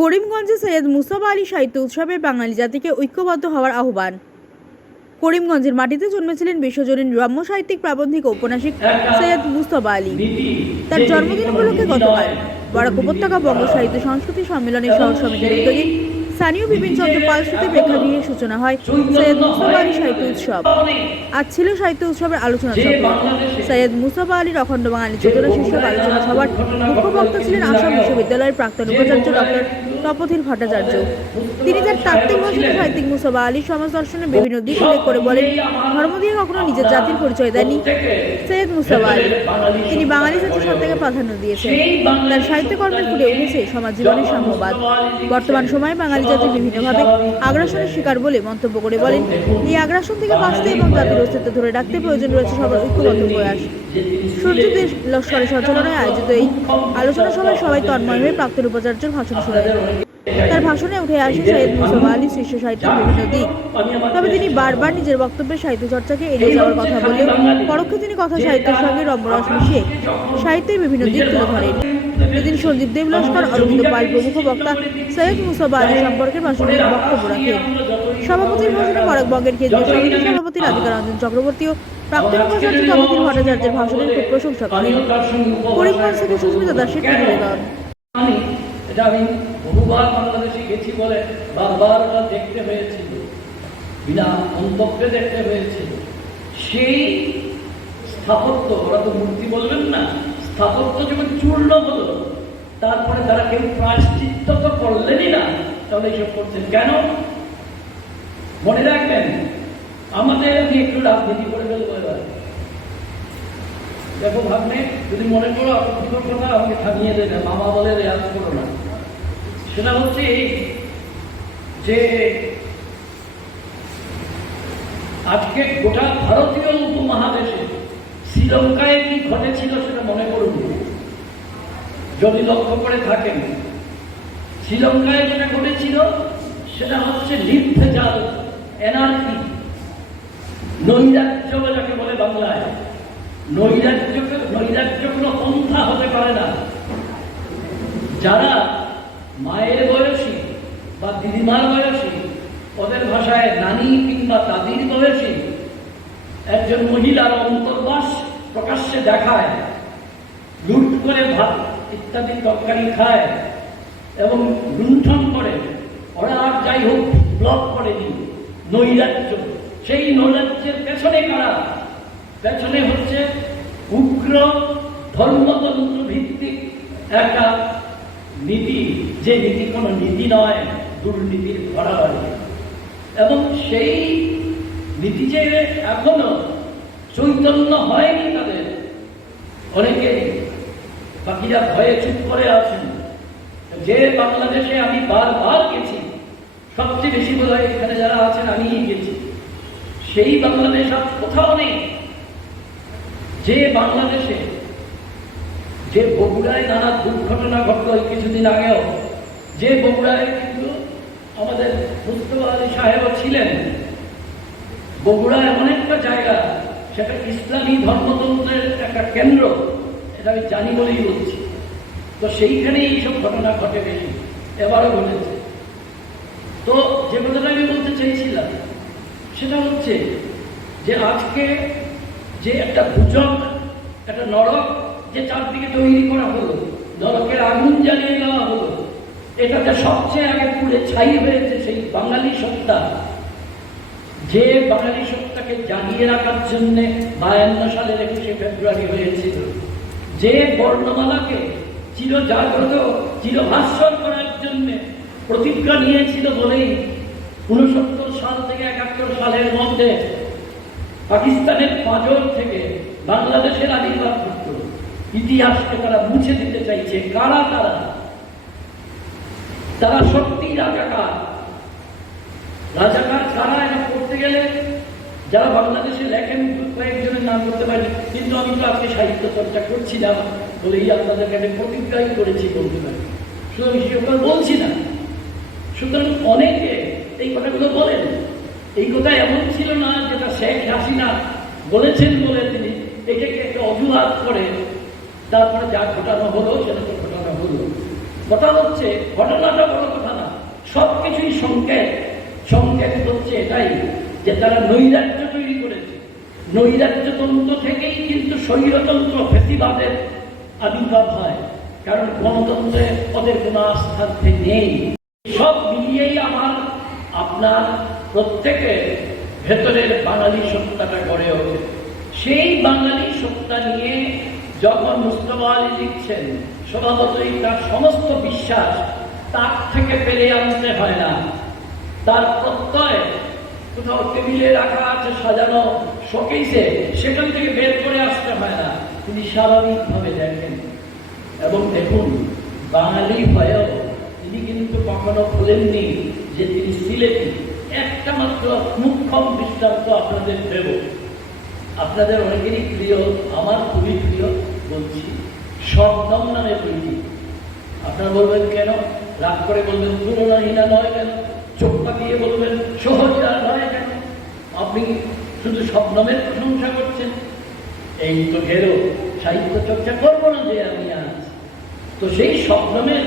করিমগঞ্জে সৈয়দ মুসাবা আলী সাহিত্য উৎসবে বাঙালি জাতিকে ঐক্যবদ্ধ হওয়ার আহ্বান। করিমগঞ্জের মাটিতে জন্মেছিলেন বিশ্বজনীন রম্য সাহিত্যিক, প্রাবন্ধিক, ঔপন্যাসিক সৈয়দ মুস্তফা আলী। তার জন্মদিন উপলক্ষে গতকাল বরাক উপত্যকা বঙ্গ সাহিত্য সংস্কৃতি সম্মেলনের সহ সমিতির উদ্যোগে স্থানীয় বিপিন চন্দ্র পাল স্মৃতি প্রেক্ষাগৃহে সূচনা হয় সৈয়দ মুস্তফা আলী সাহিত্য উৎসব। আজ ছিল সাহিত্য উৎসবের আলোচনা চক্র সৈয়দ মুস্তফা আলীর অখণ্ড বাঙালি চেতনা শীর্ষক আলোচনা সভার মুখ্য বক্তা ছিলেন আসাম বিশ্ববিদ্যালয়ের প্রাক্তন উপাচার্য ডক্টর তপথির ভট্টাচার্য। তিনি তার তাত্ত্বিক ভাষণে সাহিত্যিক মুস্তফা আলী সমাজ দর্শনের বিভিন্ন দিক উল্লেখ করে বলেন, ধর্ম দিয়ে কখনো নিজের জাতির পরিচয় দেয়নি সৈয়দ মুস্তফা আলী। তিনি বাঙালি জাতির সত্তাকে প্রাধান্য দিয়েছেন। তার সাহিত্যকর্মে ফুটে উঠেছে সমাজ জীবনের সাম্যবাদ বর্তমান সময়ে বাঙালি জাতি বিভিন্নভাবে আগ্রাসনের শিকার বলে মন্তব্য করে বলেন, এই আগ্রাসন থেকে বাঁচতে এবং জাতির অস্তিত্ব ধরে রাখতে প্রয়োজন রয়েছে সবার ঐক্যবদ্ধ প্রয়াস। সূর্যদেশ লস্করের সঞ্চালনায় আয়োজিত এই আলোচনা সভায় সবাই তন্ময় হয়ে প্রাক্তন উপাচার্যের ভাষণ শুনে তার ভাষণে উঠে আসে সৈয়দ মুস্তফা আলী শীর্ষ সাহিত্যের বিভিন্ন দিক। তবে তিনি বারবার নিজের বক্তব্যে সাহিত্য চর্চাকে এড়িয়ে যাওয়ার কথা বলে, পরোক্ষে তিনি কথা সাহিত্যের সঙ্গে রম্যরস মিশিয়ে সাহিত্যের বিভিন্ন দিক তুলে ধরেন। এদিন সঞ্জীব দেব লস্কর অরবিন্দ পাল প্রমুখ বক্তা সৈয়দ মুস্তফা আলী সম্পর্কে ভাষণে বক্তব্য রাখেন। সভাপতির ভাষণে বরাকবঙ্গের কেন্দ্রীয় সমিতির সভাপতি রাধিকা রঞ্জন চক্রবর্তী ও প্রাক্তন উপাচার্য তপতির ভট্টাচার্যের ভাষণের খুব প্রশংসা করেন। করিমগঞ্জ থেকে সুস্মিতা দাসের প্রতিবেদন। এটা আমি বহুবার বাংলাদেশে গেছি বলে বারবার দেখতে হয়েছিল বিনা মন্তব্যে দেখতে হয়েছিল সেই স্থাপত্য, ওরা তো মূর্তি বলবেন না স্থাপত্য যখন চূর্ণ হলো, তারপরে তারা কেউ প্রায়শ্চিত্ত তো করলেনই না, তাহলে এইসব করছেন কেন? মনে রাখবেন, আমাদের আমি একটু রাজনীতি করে ফেলব এবার। দেখো ভাবনে যদি মনে করো আপত্তিকর কথা আমাকে থামিয়ে দেবে, মামা বলে রেয়াজ করো না। সেটা হচ্ছে যে আজকে গোটা ভারতীয় উপমহাদেশে শ্রীলঙ্কায় কি ঘটেছিল সেটা মনে করুন। যদি লক্ষ্য করে থাকেন, শ্রীলঙ্কায় যেটা ঘটেছিল, সেটা হচ্ছে নির্ভেজাল এনার্কি নৈরাজ্য যাকে বলে বাংলায়। নৈরাজ্য নৈরাজ্য কোনো পন্থা হতে পারে না। যারা মায়ের বয়সী বা দিদিমার বয়সী, ওদের ভাষায় নানি কিংবা দাদির বয়সী, একজন মহিলার অন্তর্বাস প্রকাশ্যে দেখায়, লুট করে ভাত ইত্যাদি তরকারি খায় এবং লুণ্ঠন করে। ওরা আর যাই হোক ব্লক করেনি নৈরাজ্য, সেই নৈরাজ্যের পেছনে কারা? পেছনে হচ্ছে উগ্র ধর্মতন্ত্র ভিত্তিক একটা নীতি। যে নীতি কোনো নীতি নয়, দুর্নীতির ধরা এবং সেই নীতি যে এখনও চৈতন্য হয়নি তাদের। অনেকে বাকিরা ভয়ে চুপ করে আছেন। যে বাংলাদেশে আমি বারবার গেছি, সবচেয়ে বেশি বোধ হয় এখানে যারা আছেন আমিই গেছি। সেই বাংলাদেশ আর কোথাও নেই। যে বাংলাদেশে যে বগুড়ায় নানা দুর্ঘটনা ঘটলো কিছুদিন আগেও, যে বগুড়ায় কিন্তু আমাদের মুস্তফা আলী সাহেবও ছিলেন। বগুড়া এমন একটা জায়গা সেটা ইসলামী ধর্মতন্ত্রের একটা কেন্দ্র, এটা আমি জানি বলেই বলছি। তো সেইখানেই এইসব ঘটনা ঘটে গেছে এবারও ঘটেছে। তো যে কথাটা আমি বলতে চেয়েছিলাম সেটা হচ্ছে যে আজকে যে একটা ভূচক, একটা নরক যে চারদিকে তৈরি করা হলো, নরকের আগুন জ্বালিয়ে দেওয়া হলো, এটাতে সবচেয়ে আগে পুড়ে ছাই হয়েছে সেই বাঙালি সত্তা যে বাঙালি সত্তাকে জাগিয়ে রাখার জন্য বায়ান্ন সালের একুশে ফেব্রুয়ারি হয়েছিল, যে বর্ণমালাকে চির জাগ্রত চিরভাস্বর করার জন্য প্রতিজ্ঞা নিয়েছিল বলেই উনসত্তর সাল থেকে একাত্তর সালের মধ্যে পাকিস্তানের পাঁজর থেকে বাংলাদেশের আবির্ভাব ঘটত ইতিহাসকে তারা মুছে দিতে চাইছে। কারা তারা? তারা সত্যি রাজাকার। রাজাকার কারা এটা করতে গেলে যারা বাংলাদেশে লেখেন, কয়েকজনের নাম করতে পারি। কিন্তু আমি তো আজকে সাহিত্য চর্চা করছি না বলেই আপনাদেরকে আমি প্রতিজ্ঞাই করেছি বলতে পারি সুতরাং সেগুলো বলছি না। সুতরাং অনেকে এই কথাগুলো বলেন। এই কথা এমন ছিল না যেটা শেখ হাসিনা বলেছেন বলে তিনি এটাকে একটা অজুহাত করে তারপরে যা ঘটানো হলো সেটা তো ঘটানো হলো। কথা হচ্ছে, ঘটনাটা বড় কথা না। সব কিছুই সংকেত। সংকেত হচ্ছে এটাই যে তারা নৈরাজ্য তৈরি করেছে। নৈরাজ্যতন্ত্র থেকেই কিন্তু স্বৈরতন্ত্র ফেসিবাদের আবির্ভাব হয়। কারণ গণতন্ত্রে ওদের কোনো আস্থা নেই। সব মিলিয়েই আমার, আপনার প্রত্যেকের ভেতরের বাঙালি সত্তাটা গড়ে ওঠে। সেই বাঙালি সত্তা নিয়ে যখন মুস্তফা আলী লিখছেন, স্বভাবতই তার সমস্ত বিশ্বাস তার থেকে পেরে আনতে হয় না। তার প্রত্যয় কোথাও টেবিলে রাখা আছে, সাজানো শোকেইসে সেখান থেকে বের করে আসতে হয় না। তিনি স্বাভাবিকভাবে দেখেন। এবং দেখুন, বাঙালি হয়েও তিনি কিন্তু কখনো ভুলেননি যে তিনি সিলেটি, একটা মাত্র মুখ্যম দৃষ্টান্ত আপনাদের দেব। আপনাদের অনেকেরই প্রিয়, আমার খুবই প্রিয় বলছি শবনম নামে বইটি আপনারা বলবেন কেন? রাগ করে বলবেন তুলনাহীনা নয় কেন? আপনি শুধু শবনমের প্রশংসা করছেন। এই তো ঘেরো, সাহিত্য চর্চা করব না যে আমি আজ। তো সেই স্বপ্নমের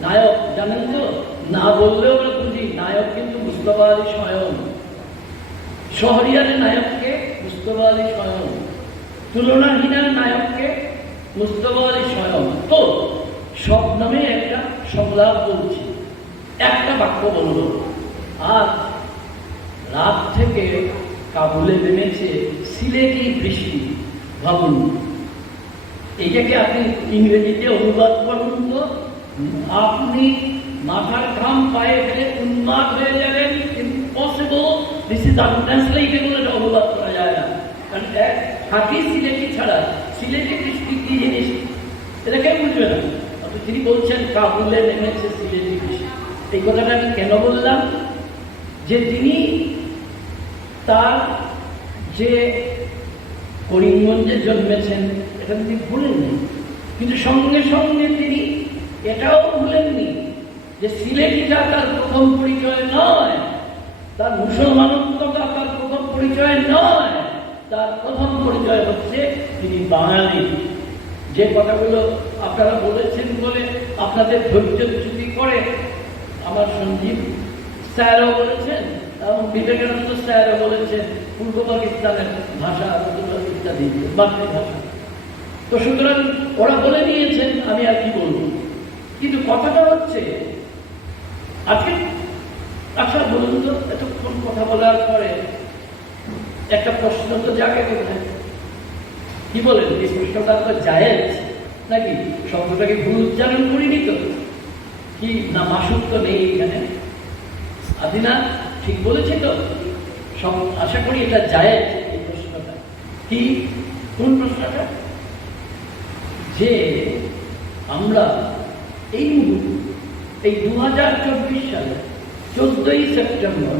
নায়ক, জানেন তো? না বললেও আমরা বুঝি, নায়ক কিন্তু মুস্তফা আলী স্বয়ং। শহরিয়ারের নায়ককে মুস্তফা আলী স্বয়ং। তুলনাহীনার নায়ককে মুস্তফা আলী স্বয়ং। তো স্বপ্নমে একটা সংলাপ বলছি। একটা বাক্য বলল, আর রাত থেকে কাবুলে নেমেছে সিলেটি বৃষ্টি, ভাবুন। এটাকে আপনি ইংরেজিতে অনুবাদ করুন তো। আপনি মাথার ঘাম পায়ে ফেলে উন্মাদ হয়ে যাবেন। ইম্পসিবল দিস ইজ আনট্রান্সলেটেবল এটা অনুবাদ করা যায় না। কারণ এক, খাঁটি সিলেটি ছাড়া সিলেটি বৃষ্টি কি জিনিস? এটা কেউ বুঝবে না। তিনি বলছেন, কাবুলে নেমেছে সিলেটি বৃষ্টি। এই কথাটা আমি কেন বললাম? যে তিনি তার যে করিমগঞ্জে জন্মেছেন, এটা তিনি ভুলেননি। কিন্তু সঙ্গে সঙ্গে তিনি এটাও ভুলেননি যে সিলেটিটা তার প্রথম পরিচয় নয়, তার মুসলমানত্বটা তার প্রথম পরিচয় নয়, তার প্রথম পরিচয় হচ্ছে তিনি বাঙালি। যে কথাগুলো আপনারা বলেছেন বলে আপনাদের ধৈর্যচ্যুতি করে আমার সঞ্জীব স্যারও বলেছেন এবং বিবেকানন্দ স্যারও বলেছেন, পূর্ব পাকিস্তানের ভাষা ইত্যাদি, মাতৃভাষা। তো সুতরাং ওরা বলে দিয়েছেন, আমি আর কি বলব? কিন্তু কথাটা হচ্ছে, আজকে আচ্ছা বলুন তো, এতক্ষণ কথা বলার পরে একটা প্রশ্ন তো জাগে কোথায়? কি বলেন এই প্রশ্নটা তো জায়েজ? নাকি শব্দটাকে ভুল উচ্চারণ করিনি তো? কি না মাসুক নেই এখানে? আদিনা ঠিক বলেছি তো? সব আশা করি এটা যায় এই প্রশ্নটা। কি? কোন প্রশ্নটা? যে আমরা এই এই দু হাজার চব্বিশ সালে চোদ্দই সেপ্টেম্বর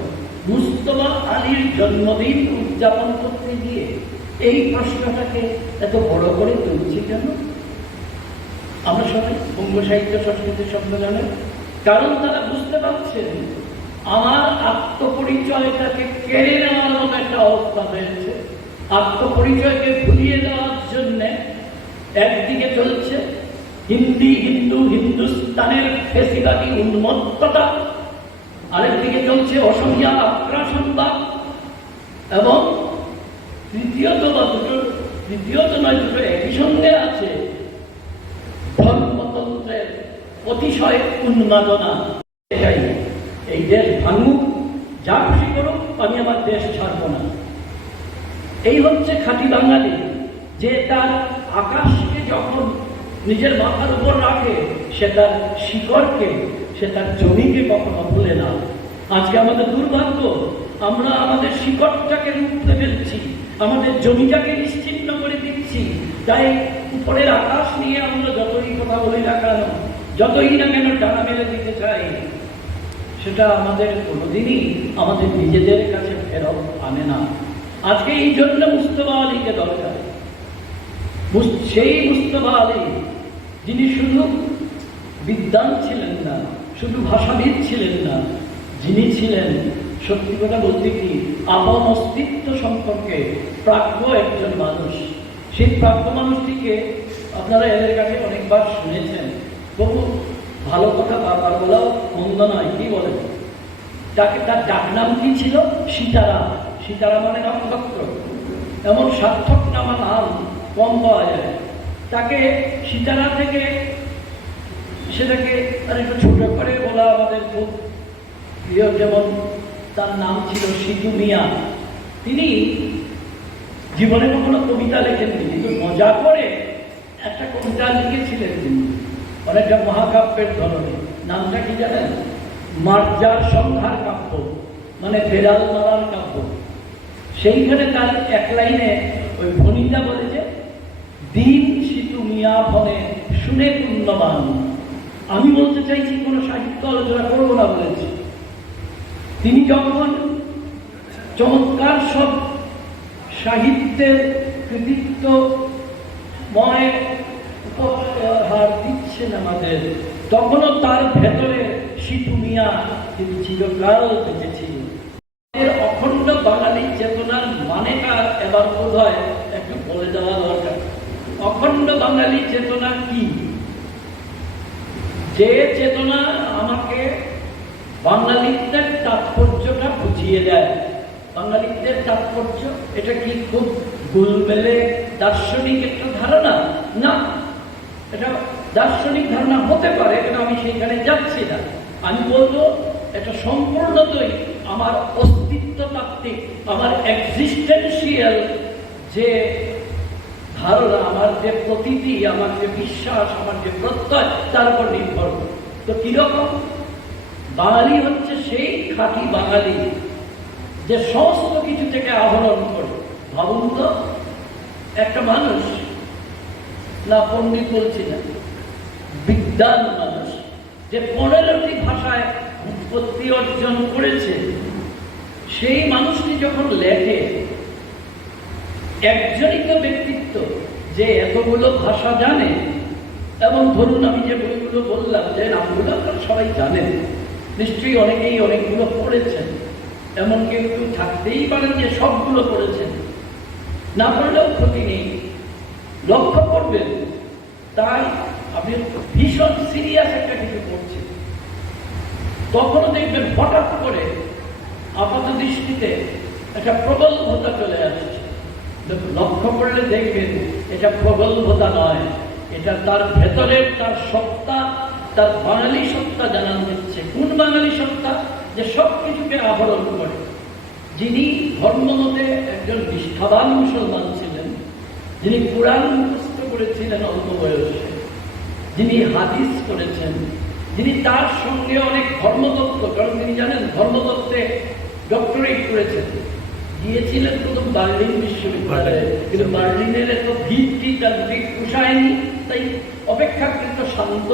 মুস্তফা আলীর জন্মদিন উদযাপন করতে গিয়ে এই প্রশ্নটাকে এত বড় করে তুলছি কেন? আমরা সবাই বঙ্গ সাহিত্য সংস্কৃতি সম্মেলনে কারণ তারা বুঝতে পারছেন, আমার আত্মপরিচয়টাকে কেড়ে নেওয়ার মতো একটা অবস্থা হয়েছে। আত্মপরিচয়কে ভুলিয়ে দেওয়ার জন্যে একদিকে চলছে হিন্দি, হিন্দু, হিন্দুস্তানের ফেসিবাদী উন্মত্ততা। আরেকদিকে চলছে অসমিয়া আগ্রাসনবাদ। এবং তৃতীয়ত বা দুটো তৃতীয়ত নয় দুটো একই সঙ্গে আছে। ধর্মতন্ত্রের অতিশয় উন্মাদনা। এই দেশ ভাঙুক, যা খুশি করুক, আমি আমার দেশ ছাড়বো না। এই হচ্ছে খাঁটি বাঙালি, যে তার আকাশকে যখন নিজের মাথার উপর রাখে, সে তার শিকড়কে, সে তার জমিকে কখনো ভুলে না। আজকে আমাদের দুর্ভাগ্য, আমরা আমাদের শিকড়টাকে রুখতে ফেলছি আমাদের জমিটাকে করে দিচ্ছি। তাই উপরের আকাশ নিয়ে আমরা যতই কথা বলি না কেন, যতই না কেন ডানা মেলে দিতে চাই, সেটা আমাদের কোনোদিনই আমাদের নিজেদের কাছে ফেরত আনে না। আজকে এই জন্য মুস্তফা আলীকে দরকার। সেই মুস্তফা আলী, যিনি শুধু বিদ্বান ছিলেন না, শুধু ভাষাবিদ ছিলেন না, যিনি ছিলেন, সত্যি কথা বলতে কি, আপন অস্তিত্ব সম্পর্কে প্রাজ্ঞ একজন মানুষ। সেই প্রাপ্ত মানুষটিকে আপনারা এদের কাছে অনেকবার শুনেছেন। তবু ভালো কথা বারবার বলাও মন্দ নয়, কি বলেন? তাকে তার ডাকনাম কি ছিল? সীতারাম সীতারাম মানে নক্ষত্র এমন সার্থক নামা নাম কম পাওয়া যায়। তাকে সীতারা থেকে সেটাকে আর একটু ছোট করে বলা আমাদের খুব প্রিয়, যেমন তার নাম ছিল সিধু মিয়া। তিনি জীবনে কখনো কবিতা লেখেননি, কিন্তু মজা করে একটা কবিতা লিখেছিলেন তিনি। অনেকটা মহাকাব্যের ধরনের নামটা কি জানেন? মার্জার সংহার কাব্য মানে বেড়াল মারার কাব্য। সেইখানে তার এক লাইনে ওই ভনিতা বলেছে দিন সিতু মিয়া ফলে শুনে পুণ্যবান। আমি বলতে চাইছি, কোনো সাহিত্য আলোচনা করব না, বলেছি। তিনি যখন চমৎকার সব সাহিত্যের কৃতিত্বময় উপহার দিচ্ছেন আমাদের। তখনও তার ভেতরে সিতু মিয়া তিনি চিরকাল এর অখণ্ড বাঙালি চেতনার মানেটা এবার বোধ হয় একটু বলে দেওয়া দরকার। অখণ্ড বাঙালি চেতনা কি? যে চেতনা আমাকে বাঙালিত্বের তাৎপর্যটা বুঝিয়ে দেয়। বাঙালিত্বের তাৎপর্য, এটা কি খুব গুলমেলে দার্শনিক একটা ধারণা? না। এটা দার্শনিক ধারণা হতে পারে, কিন্তু আমি সেইখানে যাচ্ছি না। আমি বলব, এটা সম্পূর্ণতই আমার অস্তিত্ব তাত্ত্বিক আমার এক্সিস্টেন্সিয়াল যে ধারণা, আমার যে প্রতীতি আমার যে বিশ্বাস, আমার যে প্রত্যয়, তার উপর নির্ভর তো কীরকম? বাঙালি হচ্ছে সেই খাঁটি বাঙালি যে সমস্ত কিছু থেকে আহরণ করে, ভাবুন তো, একটা মানুষ, না পণ্ডিত বলছি না বিদ্যান মানুষ, যে পনেরোটি ভাষায় উৎপত্তি অর্জন করেছে, সেই মানুষটি যখন লেখে, একজনই তো ব্যক্তিত্ব যে এতগুলো ভাষা জানে, এবং ধরুন আমি যে বইগুলো বললাম, যে নামগুলো আপনারা সবাই জানেন, নিশ্চয়ই অনেকেই অনেকগুলো পড়েছেন এমন কেউ কেউ থাকতেই পারেন যে সবগুলো পড়েছেন না পড়লেও ক্ষতি নেই। লক্ষ্য করবেন, তাই আপনি ভীষণ সিরিয়াস একটা কিছু করছেন। তখনও দেখবেন হঠাৎ করে আপাত দৃষ্টিতে একটা প্রগল্ভতা চলে আসছে। লক্ষ্য করলে দেখবেন এটা প্রগল্ভতা নয়। এটা তার ভেতরের তার সত্তা, তার বাঙালি সত্তা জানান দিচ্ছে কোন বাঙালি সত্তা? যে সব কিছুকে আহরণ করে। যিনি ধর্মমতে একজন নিষ্ঠাবান মুসলমান ছিলেন যিনি কোরআন মুখস্থ করেছিলেন অল্প বয়সে যিনি হাদিস করেছেন যিনি তার সঙ্গে অনেক ধর্মতত্ত্ব কারণ তিনি জানেন ধর্মতত্ত্বে ডক্টরেট করেছেন। গিয়েছিলেন প্রথম বার্লিন বিশ্ববিদ্যালয়ে কিন্তু বার্লিনের এত ভিত্তি তার দিক পুষায়নি তাই অপেক্ষাকৃত শান্ত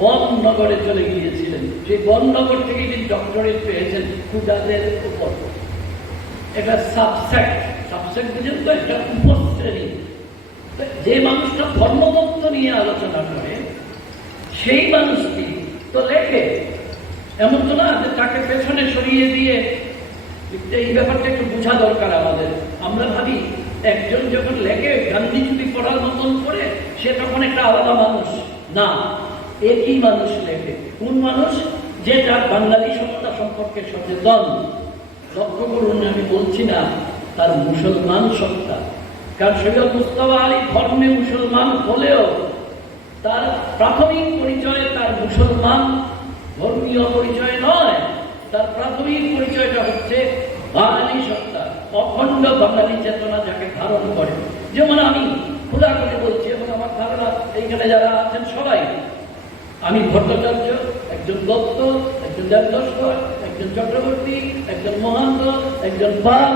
বন নগরে চলে গিয়েছিলেন। সেই বন নগর থেকে তিনি ডক্টরেট পেয়েছেন কুদাদের উপর। এটা সাবসেক্ট সাবসেক্ট বুঝেন তো, একটা উপশ্রেণী। যে মানুষটা ধর্মতত্ত্ব নিয়ে আলোচনা করে, সেই মানুষটি তো লেখে। এমন তো না যে তাকে পেছনে সরিয়ে দিয়ে, এই ব্যাপারটা একটু বোঝা দরকার আমাদের। আমরা ভাবি, একজন যখন লেখে, গান্ধী যদি পড়ার মতন করে, সে তখন একটা আলাদা মানুষ। না একই মানুষ লেখে। কোন মানুষ? যে বাঙালি সত্তা সম্পর্কে সচেতন। লক্ষ্য করুন, আমি বলছি না, তার মুসলমান সত্তা। কারণ সৈয়দ মুস্তফা আলী ধর্মে মুসলমান হলেও তার প্রাথমিক পরিচয় তার মুসলমান ধর্মীয় পরিচয় নয়। তার প্রাথমিক পরিচয়টা হচ্ছে বাঙালি সত্তা, অখণ্ড বাঙালি চেতনা যাকে ধারণ করে। যেমন আমি খোলা করে বলছি, এবং আমার ধারণা, এইখানে যারা আছেন সবাই আমি ভট্টাচার্য, একজন দত্ত একজন দেবদস্কর একজন চক্রবর্তী, একজন মহান্ত, একজন পাল,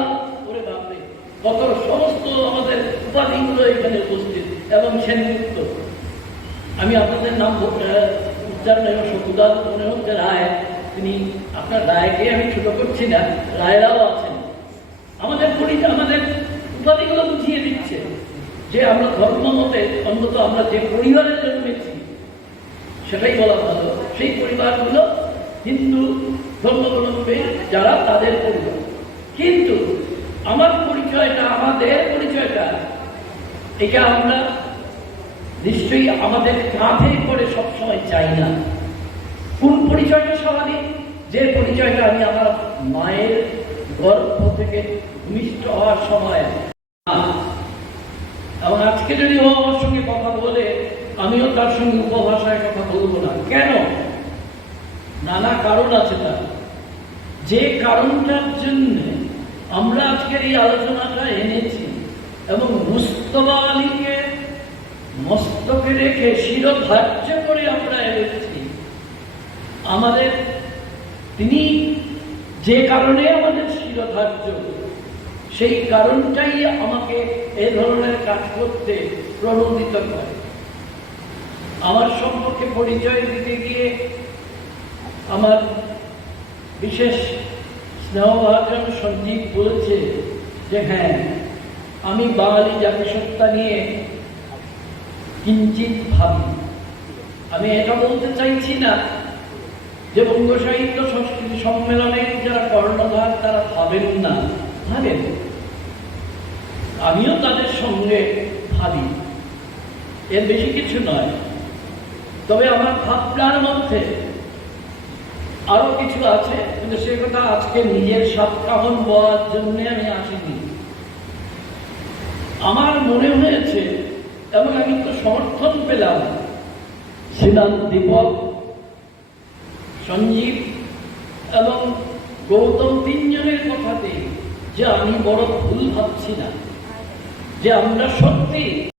ওরে বাপরে। কত সমস্ত আমাদের উপাধিগুলো এখানে উপস্থিত, এবং সেনগুপ্ত আমি আপনাদের নাম উচ্চারণ এবং সকুদার মনে হচ্ছে রায়, তিনি আপনার রায়কে আমি ছোট করছি না, রায়রাও আছেন। আমাদের পরিচয়, আমাদের উপাধিগুলো বুঝিয়ে দিচ্ছে যে আমরা ধর্ম মতে অন্তত আমরা যে পরিবারে জন্মেছি সেটাই বলা ভালো। সেই পরিবারগুলো হিন্দু ধর্মাবলম্বী যারা তাদের পরিবার কিন্তু আমার পরিচয়টা, আমাদের পরিচয়টা, এটা আমরা নিশ্চয়ই আমাদের কাঁধে করে সবসময় চাই না। কোন পরিচয়টা স্বাভাবিক? যে পরিচয়টা আমি আমার মায়ের গর্ভ থেকে ভূমিষ্ঠ হওয়ার সময়। এবং আজকে যদি ও আমার সঙ্গে কথা বলে আমিও তার সঙ্গে উপভাষায় কথা বলব না। কেন? নানা কারণ আছে তার। যে কারণটার জন্য আমরা আজকের এই আলোচনাটা এনেছি এবং মুস্তফা আলীকে মস্তকে রেখে শিরোধার্য করে আমরা এনেছি। আমাদের তিনি যে কারণে আমাদের শিরোধার্য, সেই কারণটাই আমাকে এ ধরনের কাজ করতে প্রণোদিত করে। আমার সম্পর্কে পরিচয় দিতে গিয়ে আমার বিশেষ স্নেহভাজন সঞ্জীব বলেছে যে হ্যাঁ আমি বাঙালি জাতিসত্তা নিয়ে কিঞ্চিত ভাবি। আমি এটা বলতে চাইছি না যে বঙ্গ সাহিত্য সংস্কৃতি সম্মেলনে যারা কর্ণধার, তারা ভাবেন না। ভাবেন। আমিও তাদের সঙ্গে ভাবি। এর বেশি কিছু নয়। তবে আমার ভাবনার মধ্যে আরও কিছু আছে, কিন্তু সে কথা আজকে নিজের সৎকামন বলার জন্য আমি আসিনি। আমার মনে হয়েছে, এবং আমি তো সমর্থন পেলাম শ্রীনাথ দীপক, সঞ্জীব এবং গৌতম তিনজনের কথাতে যে আমি বড় ভুল ভাবছি না, যে আমরা সত্যি